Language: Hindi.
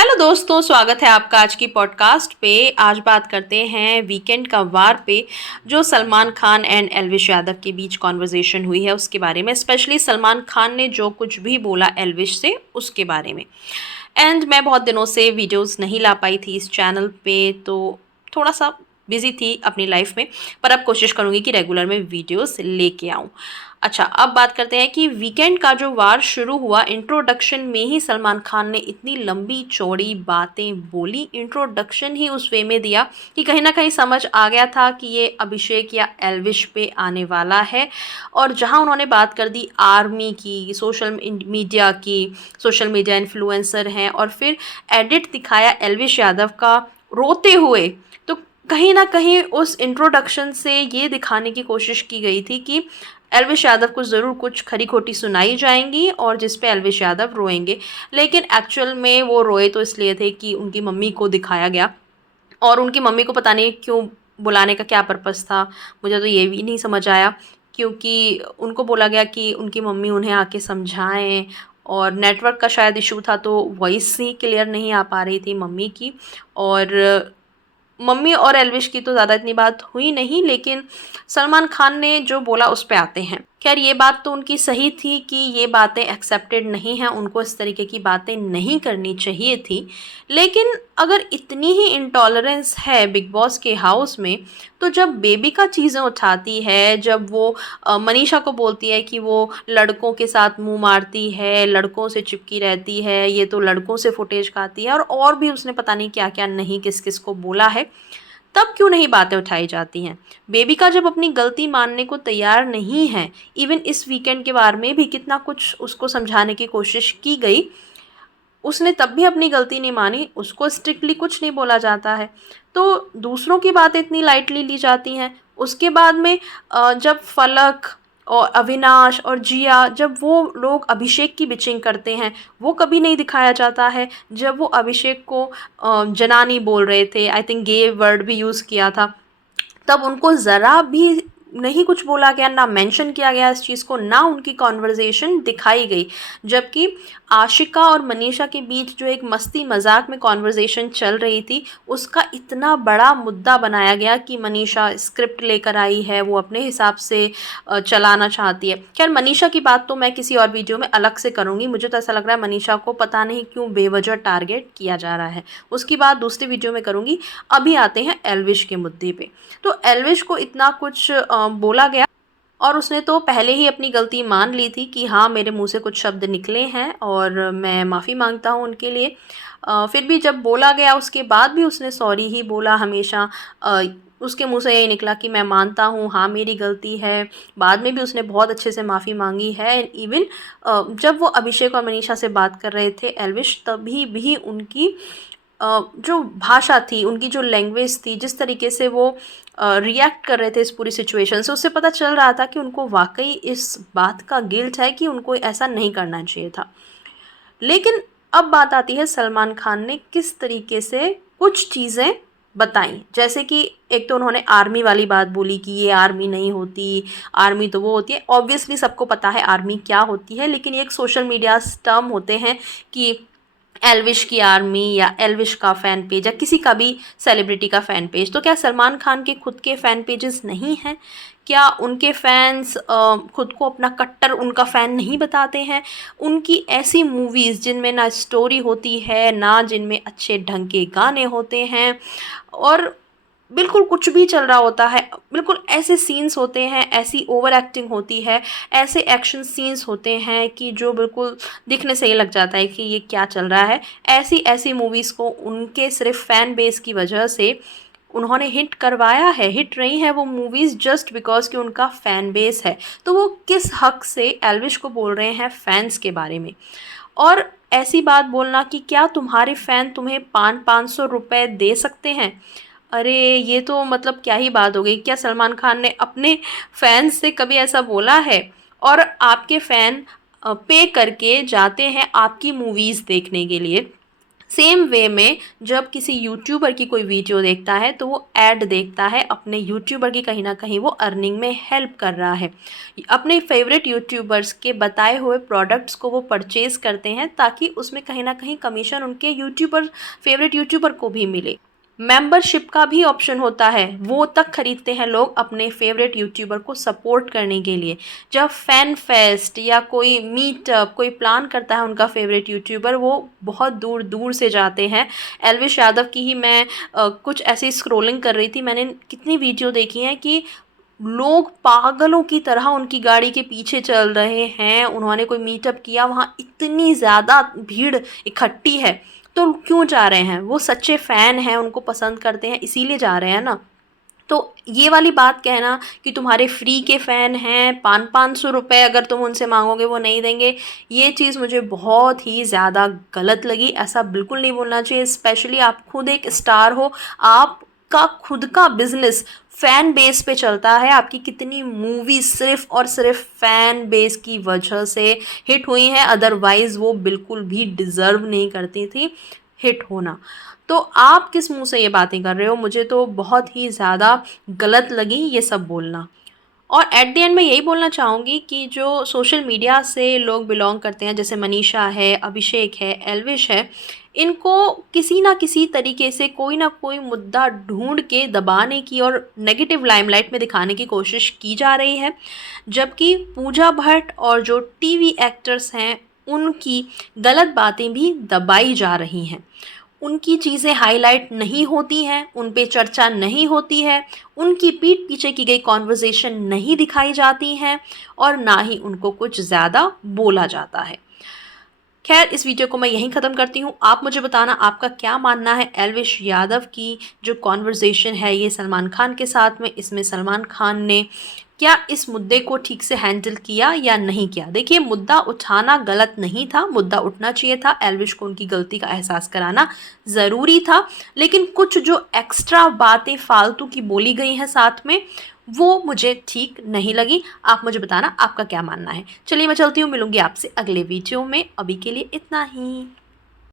हेलो दोस्तों, स्वागत है आपका आज की पॉडकास्ट पे। आज बात करते हैं वीकेंड का वार पे जो सलमान खान एंड एल्विश यादव के बीच कॉन्वर्जेशन हुई है उसके बारे में। स्पेशली सलमान खान ने जो कुछ भी बोला एल्विश से उसके बारे में। एंड मैं बहुत दिनों से वीडियोस नहीं ला पाई थी इस चैनल पे, तो थोड़ा सा बिजी थी अपनी लाइफ में, पर अब कोशिश करूँगी कि रेगुलर में वीडियोस लेके आऊँ। अच्छा, अब बात करते हैं कि वीकेंड का जो वार शुरू हुआ, इंट्रोडक्शन में ही सलमान खान ने इतनी लंबी चौड़ी बातें बोली। इंट्रोडक्शन ही उस वे में दिया कि कहीं ना कहीं समझ आ गया था कि ये अभिषेक या एल्विश पे आने वाला है। और जहां उन्होंने बात कर दी आर्मी की, सोशल मीडिया की, सोशल मीडिया इन्फ्लुएंसर हैं, और फिर एडिट दिखाया एल्विश यादव का रोते हुए, तो कहीं ना कहीं उस इंट्रोडक्शन से ये दिखाने की कोशिश की गई थी कि एल्विश यादव को ज़रूर कुछ खरी खोटी सुनाई जाएंगी और जिस पे एल्विश यादव रोएंगे। लेकिन एक्चुअल में वो रोए तो इसलिए थे कि उनकी मम्मी को दिखाया गया, और उनकी मम्मी को पता नहीं क्यों बुलाने का क्या पर्पस था, मुझे तो ये भी नहीं समझ आया। क्योंकि उनको बोला गया कि उनकी मम्मी उन्हें आके समझाएं, और नेटवर्क का शायद इशू था तो वॉइस ही क्लियर नहीं आ पा रही थी मम्मी की। और मम्मी और एल्विश की तो ज़्यादा इतनी बात हुई नहीं, लेकिन सलमान खान ने जो बोला उस पे आते हैं। खैर, ये बात तो उनकी सही थी कि ये बातें एक्सेप्टेड नहीं हैं, उनको इस तरीके की बातें नहीं करनी चाहिए थी। लेकिन अगर इतनी ही इंटॉलरेंस है बिग बॉस के हाउस में, तो जब बेबी का चीज़ें उठाती है, जब वो मनीषा को बोलती है कि वो लड़कों के साथ मुंह मारती है, लड़कों से चिपकी रहती है, ये तो लड़कों से फुटेज खाती है, और भी उसने पता नहीं क्या क्या नहीं किस किस को बोला है, तब क्यों नहीं बातें उठाई जाती हैं। बेबी का जब अपनी गलती मानने को तैयार नहीं है, इवन इस वीकेंड के बारे में भी कितना कुछ उसको समझाने की कोशिश की गई, उसने तब भी अपनी गलती नहीं मानी, उसको स्ट्रिक्टली कुछ नहीं बोला जाता है। तो दूसरों की बातें इतनी लाइटली ली जाती हैं। उसके बाद में जब फलक और अविनाश और जिया, जब वो लोग अभिषेक की बिचिंग करते हैं, वो कभी नहीं दिखाया जाता है। जब वो अभिषेक को जनानी बोल रहे थे, आई थिंक गे वर्ड भी यूज़ किया था, तब उनको ज़रा भी नहीं कुछ बोला गया, ना मेंशन किया गया इस चीज़ को, ना उनकी कॉन्वर्जेशन दिखाई गई। जबकि आशिका और मनीषा के बीच जो एक मस्ती मजाक में कॉन्वर्जेशन चल रही थी, उसका इतना बड़ा मुद्दा बनाया गया कि मनीषा स्क्रिप्ट लेकर आई है, वो अपने हिसाब से चलाना चाहती है। खैर, मनीषा की बात तो मैं किसी और वीडियो में अलग से करूँगी। मुझे तो ऐसा लग रहा है मनीषा को पता नहीं क्यों बेवजह टारगेट किया जा रहा है, उसकी बात दूसरी वीडियो में करूँगी। अभी आते हैं एल्विश के मुद्दे पे। तो एल्विश को इतना कुछ बोला गया, और उसने तो पहले ही अपनी गलती मान ली थी कि हाँ, मेरे मुंह से कुछ शब्द निकले हैं और मैं माफ़ी मांगता हूँ उनके लिए। फिर भी जब बोला गया उसके बाद भी उसने सॉरी ही बोला हमेशा। उसके मुंह से यही निकला कि मैं मानता हूँ, हाँ मेरी गलती है। बाद में भी उसने बहुत अच्छे से माफ़ी मांगी है। इवन जब वो अभिषेक और मनीषा से बात कर रहे थे एल्विश, तभी भी उनकी जो भाषा थी, उनकी जो लैंग्वेज थी, जिस तरीके से वो रिएक्ट कर रहे थे इस पूरी सिचुएशन से, उससे पता चल रहा था कि उनको वाकई इस बात का गिल्ट है कि उनको ऐसा नहीं करना चाहिए था। लेकिन अब बात आती है सलमान खान ने किस तरीके से कुछ चीज़ें बताई। जैसे कि एक तो उन्होंने आर्मी वाली बात बोली कि ये आर्मी नहीं होती, आर्मी तो वो होती है। ऑब्वियसली सबको पता है आर्मी क्या होती है, लेकिन ये एक सोशल मीडिया टर्म होते हैं कि एल्विश की आर्मी या एल्विश का फ़ैन पेज या किसी का भी सेलिब्रिटी का फ़ैन पेज। तो क्या सलमान खान के खुद के फ़ैन पेजेस नहीं हैं? क्या उनके फैंस खुद को अपना कट्टर उनका फ़ैन नहीं बताते हैं? उनकी ऐसी मूवीज़ जिनमें ना स्टोरी होती है, ना जिनमें अच्छे ढंग के गाने होते हैं, और बिल्कुल कुछ भी चल रहा होता है, बिल्कुल ऐसे सीन्स होते हैं, ऐसी ओवर एक्टिंग होती है, ऐसे एक्शन सीन्स होते हैं कि जो बिल्कुल दिखने से ही लग जाता है कि ये क्या चल रहा है। ऐसी ऐसी मूवीज़ को उनके सिर्फ फ़ैन बेस की वजह से उन्होंने हिट करवाया है, हिट रही हैं वो मूवीज़ जस्ट बिकॉज कि उनका फ़ैन बेस है। तो वो किस हक से एल्विश को बोल रहे हैं फैंस के बारे में? और ऐसी बात बोलना कि क्या तुम्हारे फ़ैन तुम्हें 500 रुपये दे सकते हैं? अरे, ये तो मतलब क्या ही बात हो गई। क्या सलमान खान ने अपने फैंस से कभी ऐसा बोला है? और आपके फ़ैन पे करके जाते हैं आपकी मूवीज़ देखने के लिए। सेम वे में जब किसी यूट्यूबर की कोई वीडियो देखता है तो वो ऐड देखता है अपने यूट्यूबर की, कहीं ना कहीं वो अर्निंग में हेल्प कर रहा है। अपने फेवरेट यूट्यूबर्स के बताए हुए प्रोडक्ट्स को वो परचेज़ करते हैं ताकि उसमें कहीं ना कहीं कमीशन उनके फेवरेट यूट्यूबर को भी मिले। मेंबरशिप का भी ऑप्शन होता है, वो तक खरीदते हैं लोग अपने फेवरेट यूट्यूबर को सपोर्ट करने के लिए। जब फैन फेस्ट या कोई मीटअप कोई प्लान करता है उनका फेवरेट यूट्यूबर, वो बहुत दूर दूर से जाते हैं। एल्विश यादव की ही मैं कुछ ऐसी स्क्रोलिंग कर रही थी, मैंने कितनी वीडियो देखी हैं कि लोग पागलों की तरह उनकी गाड़ी के पीछे चल रहे हैं। उन्होंने कोई मीटअप किया, वहाँ इतनी ज़्यादा भीड़ इकट्ठी है, तो क्यों जा रहे हैं? वो सच्चे फ़ैन हैं, उनको पसंद करते हैं, इसीलिए जा रहे हैं ना। तो ये वाली बात कहना कि तुम्हारे फ्री के फ़ैन हैं, 500-500 रुपये अगर तुम उनसे मांगोगे वो नहीं देंगे, ये चीज़ मुझे बहुत ही ज़्यादा गलत लगी। ऐसा बिल्कुल नहीं बोलना चाहिए। स्पेशली आप खुद एक स्टार हो, आपका खुद का बिजनेस फ़ैन बेस पे चलता है। आपकी कितनी मूवी सिर्फ़ और सिर्फ फ़ैन बेस की वजह से हिट हुई हैं, अदरवाइज़ वो बिल्कुल भी डिज़र्व नहीं करती थी हिट होना। तो आप किस मुंह से ये बातें कर रहे हो? मुझे तो बहुत ही ज़्यादा गलत लगी ये सब बोलना। और एट द एंड मैं यही बोलना चाहूँगी कि जो सोशल मीडिया से लोग बिलोंग करते हैं, जैसे मनीषा है, अभिषेक है, एल्विश है, इनको किसी ना किसी तरीके से कोई ना कोई मुद्दा ढूंढ के दबाने की और नेगेटिव लाइमलाइट में दिखाने की कोशिश की जा रही है। जबकि पूजा भट्ट और जो टीवी एक्टर्स हैं उनकी गलत बातें भी दबाई जा रही हैं। उनकी चीज़ें हाईलाइट नहीं होती हैं, उन पे चर्चा नहीं होती है, उनकी पीठ पीछे की गई कॉन्वर्सेशन नहीं दिखाई जाती हैं और ना ही उनको कुछ ज़्यादा बोला जाता है। खैर, इस वीडियो को मैं यहीं ख़त्म करती हूँ। आप मुझे बताना आपका क्या मानना है एल्विश यादव की जो कॉन्वर्सेशन है ये सलमान खान के साथ में, इसमें सलमान खान ने क्या इस मुद्दे को ठीक से हैंडल किया या नहीं किया। देखिए, मुद्दा उठाना गलत नहीं था, मुद्दा उठना चाहिए था, एल्विश को उनकी गलती का एहसास कराना ज़रूरी था। लेकिन कुछ जो एक्स्ट्रा बातें फालतू की बोली गई हैं साथ में, वो मुझे ठीक नहीं लगी। आप मुझे बताना आपका क्या मानना है। चलिए मैं चलती हूँ, मिलूंगी आपसे अगले वीडियो में। अभी के लिए इतना ही।